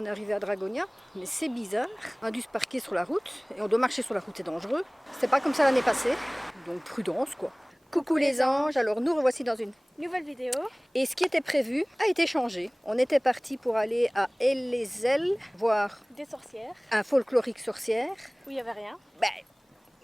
On est arrivé à Dragonia, mais c'est bizarre. On a dû se parquer sur la route et on doit marcher sur la route, c'est dangereux. C'était pas comme ça l'année passée, donc prudence quoi. Coucou les anges, alors nous revoici dans une nouvelle vidéo. Et ce qui était prévu a été changé. On était parti pour aller à El-Lezel, voir des sorcières. Un folklorique sorcière. Où il n'y avait rien. Ben,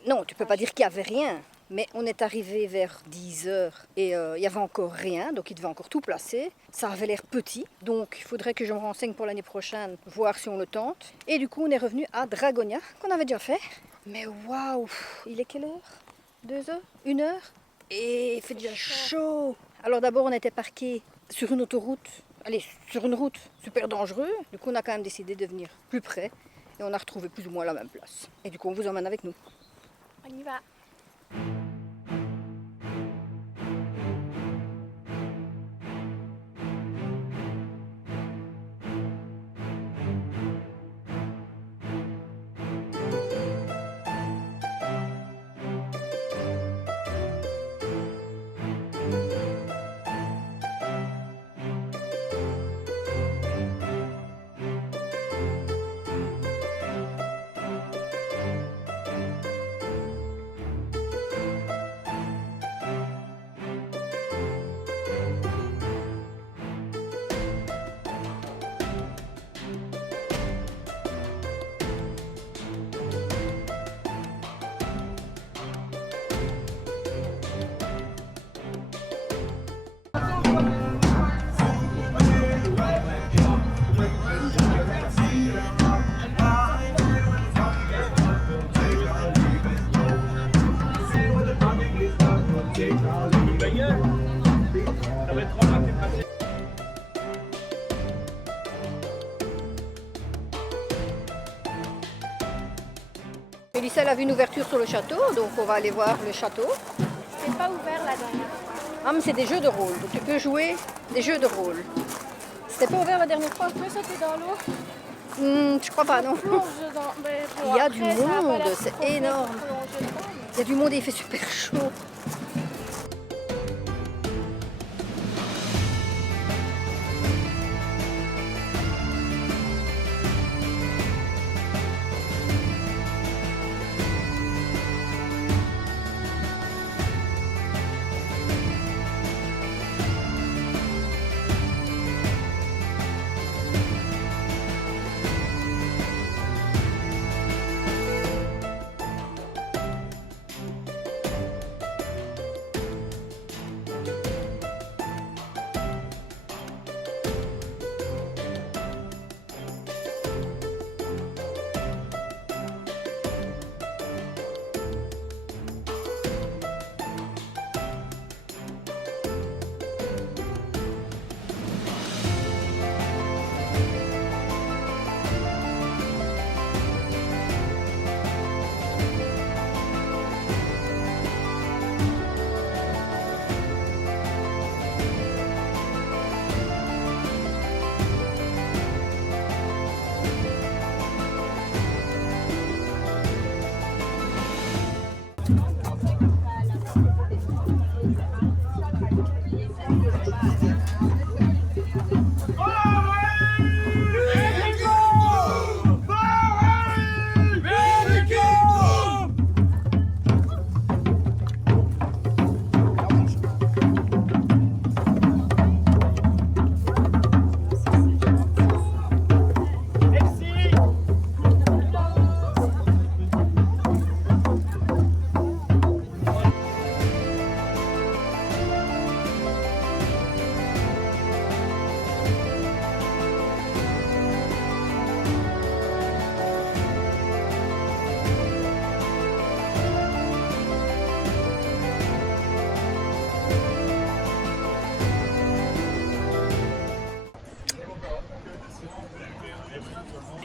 non, tu peux pas dire qu'il n'y avait rien. Mais on est arrivé vers 10h et il n'y avait encore rien, donc il devait encore tout placer. Ça avait l'air petit, donc il faudrait que je me renseigne pour l'année prochaine, voir si on le tente. Et du coup, on est revenu à Dragonia, qu'on avait déjà fait. Mais waouh, il est quelle heure 2h 1h Et il fait déjà chaud. Alors d'abord, on était parqué sur une autoroute, sur une route super dangereuse. Du coup, on a quand même décidé de venir plus près et on a retrouvé plus ou moins la même place. Et du coup, on vous emmène avec nous. On y va. Mélissa elle a vu une ouverture sur le château, donc on va aller voir le château. C'est pas ouvert la dernière fois. Ah mais c'est des jeux de rôle, donc tu peux jouer des jeux de rôle. C'était pas ouvert la dernière fois? On peut sauter dans l'eau. Je crois pas, non. Il y a du monde, c'est énorme. Il y a du monde et il fait super chaud.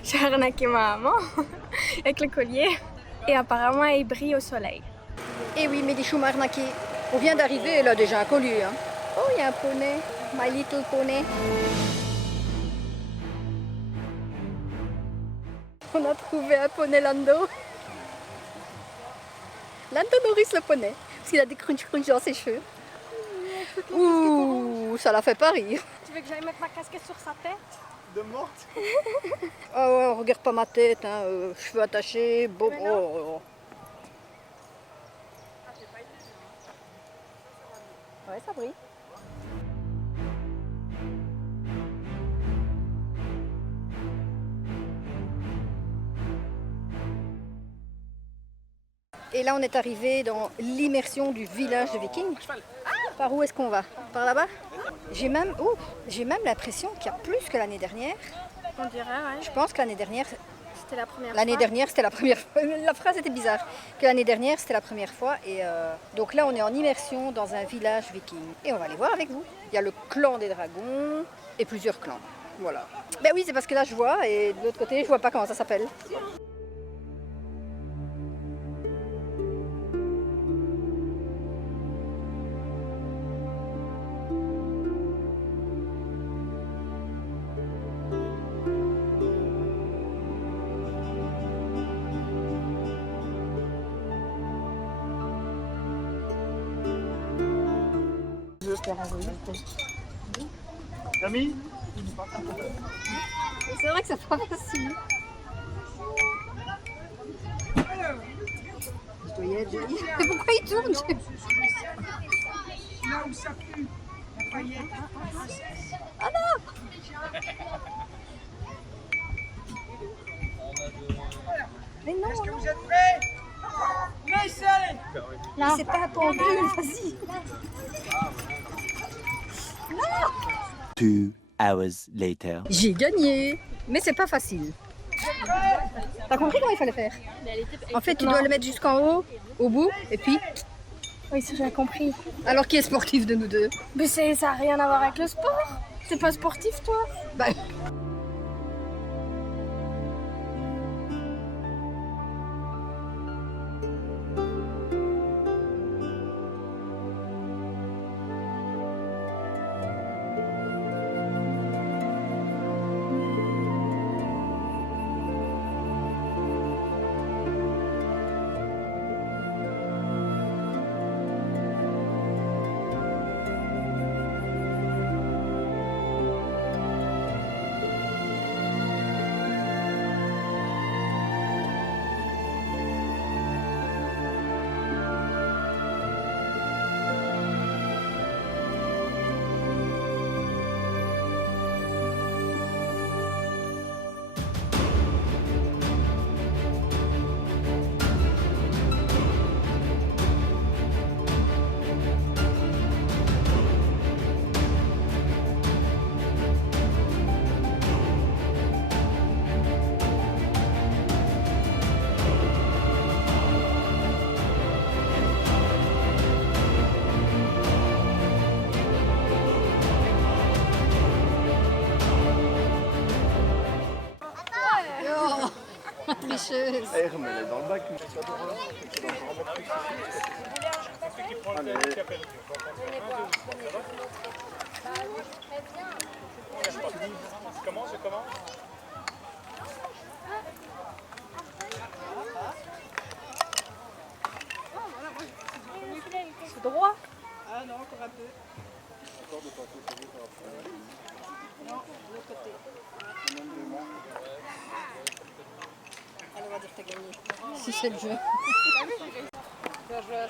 J'ai arnaqué ma maman avec le collier et apparemment il brille au soleil. Et oui, Mélichou m'a arnaqué. On vient d'arriver, elle a déjà un collier. Hein. Oh, il y a un poney. My little poney. On a trouvé un poney Lando. Lando nourrice le poney. Parce qu'il a des crunch dans ses cheveux. Ouh, ça la fait pas rire. Tu veux que j'aille mettre ma casquette sur sa tête? de morte. Ah ouais, regarde pas ma tête, hein, cheveux attachés, beau. Oh. Ouais, ça brille. Et là, on est arrivé dans l'immersion du village de Vikings. Par où est-ce qu'on va? Par là-bas? J'ai même l'impression qu'il y a plus que l'année dernière. On dirait, ouais. Je pense que l'année dernière, C'était la première fois. l'année dernière, c'était la première fois. La phrase était bizarre. Que l'année dernière, c'était la première fois. Et donc là, on est en immersion dans un village viking. Et on va aller voir avec vous. Il y a le clan des dragons et plusieurs clans. Voilà. Ben oui, c'est parce que là, je vois. Et de l'autre côté, je vois pas comment ça s'appelle. Camille? C'est vrai que c'est pas facile. Je dois y être. Mais pourquoi il tourne? Ah non! Mais non, Est-ce que vous êtes prêts? non. C'est pas attendu, vas-y. 2 hours later. J'ai gagné, mais c'est pas facile. T'as compris comment il fallait faire? En fait, tu dois le mettre jusqu'en haut, au bout, et puis... Oui, ça j'ai compris. Alors, qui est sportif de nous deux? Mais ça n'a rien à voir avec le sport. C'est pas sportif, toi? Bah... Tricheuse. Allez, remets-les dans le bac. Allez. Comment? C'est droit. Ah non, encore un peu. Non, de l'autre côté. Allez, on va dire que t'as gagné. Si c'est le jeu. Bien joué.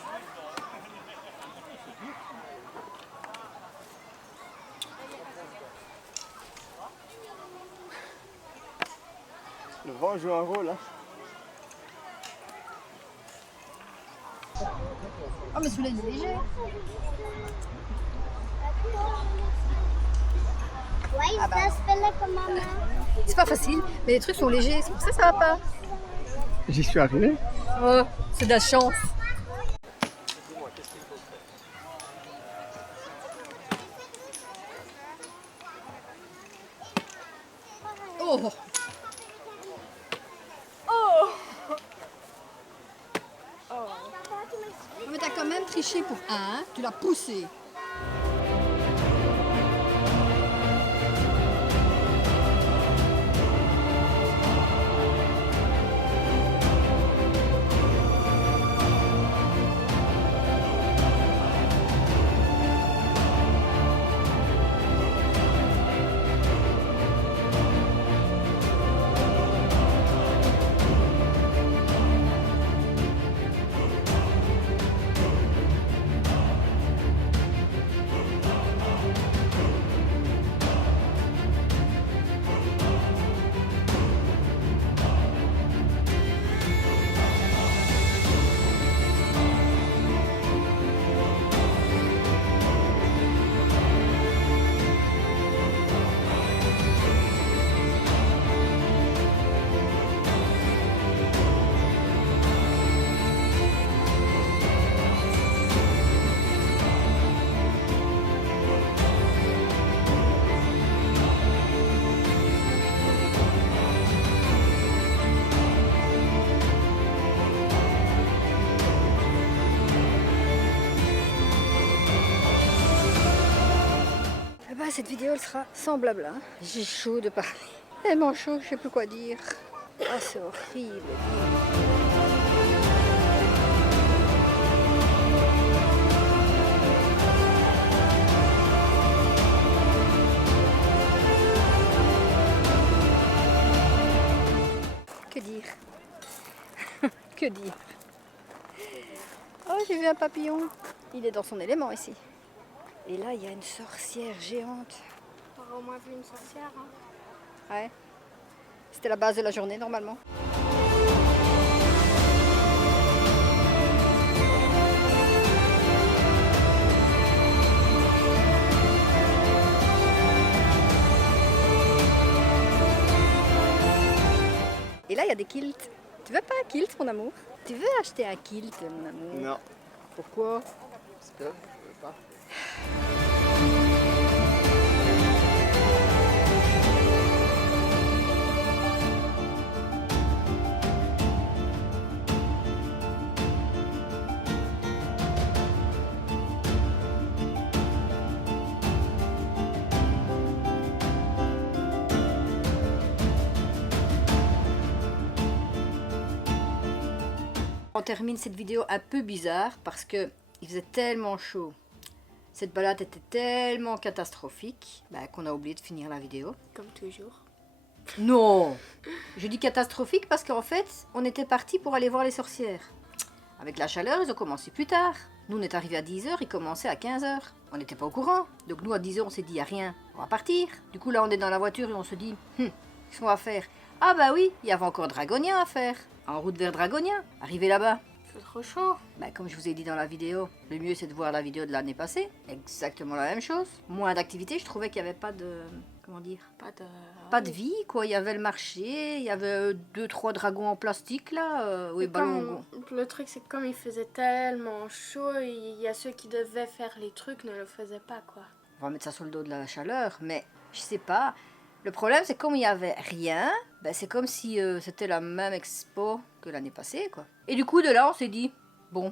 Le vent joue un rôle. Hein. Oh, mais celui-là, il est léger. Ouais, ça se fait là comme maman. C'est pas facile, mais les trucs sont légers, c'est pour ça que ça va pas. J'y suis arrivé. Oh, c'est de la chance. Oh! Mais t'as quand même triché pour un, hein? Tu l'as poussé. cette vidéo elle sera sans blabla. J'ai chaud de parler. Tellement chaud que je sais plus quoi dire. Ah, c'est horrible. Que dire? Que dire? Oh, j'ai vu un papillon. Il est dans son élément ici. Et là, il y a une sorcière géante. T'auras au moins vu une sorcière, hein? Ouais. C'était la base de la journée normalement. Et là, il y a des kilts. Tu veux pas un kilt, mon amour? Tu veux acheter un kilt, mon amour? Non. Pourquoi? Parce que je veux pas. On termine cette vidéo un peu bizarre parce que il faisait tellement chaud. Cette balade était tellement catastrophique qu'on a oublié de finir la vidéo. Comme toujours. Non! Je dis catastrophique parce qu'en fait, on était parti pour aller voir les sorcières. Avec la chaleur, ils ont commencé plus tard. Nous, on est arrivés à 10h, ils commençaient à 15h. On n'était pas au courant. Donc nous, à 10h, on s'est dit, y a rien, on va partir. Du coup, là, on est dans la voiture et on se dit, qu'est-ce qu'on va faire? Ah bah oui, il y avait encore Dragonia à faire. En route vers Dragonia. Arrivé là-bas. Il fait trop chaud. Comme je vous ai dit dans la vidéo, le mieux c'est de voir la vidéo de l'année passée. Exactement la même chose. Moins d'activité, je trouvais qu'il n'y avait pas de... Comment dire? Pas de vie, quoi. Il y avait le marché, il y avait 2-3 dragons en plastique, là. Oui, ballon. Le truc, c'est que comme il faisait tellement chaud, il y a ceux qui devaient faire les trucs ne le faisaient pas, quoi. On va mettre ça sur le dos de la chaleur, mais je sais pas. Le problème, c'est que comme il n'y avait rien, c'est comme si c'était la même expo que l'année passée, quoi. Et du coup, de là, on s'est dit, bon,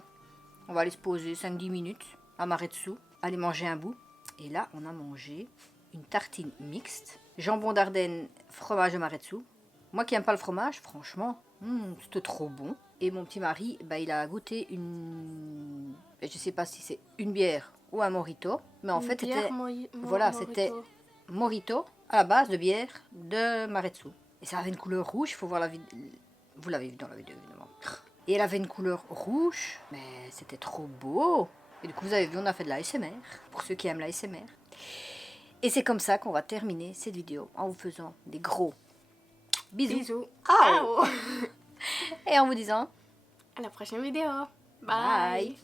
on va aller se poser 5-10 minutes à Maretsu, aller manger un bout. Et là, on a mangé une tartine mixte, jambon d'Ardenne, fromage de Maretsu. Moi qui n'aime pas le fromage, franchement, c'était trop bon. Et mon petit mari, il a goûté une... Je sais pas si c'est une bière ou un mojito, mais en fait, c'était... Voilà, c'était mojito à la base de bière de Maretsu. Et ça avait une couleur rouge, il faut voir la vidéo. Vous l'avez vu dans la vidéo, évidemment. Et elle avait une couleur rouge, mais c'était trop beau. Et du coup, vous avez vu, on a fait de l'ASMR, pour ceux qui aiment l'ASMR. Et c'est comme ça qu'on va terminer cette vidéo, en vous faisant des gros bisous. Au. Et en vous disant À la prochaine vidéo. bye.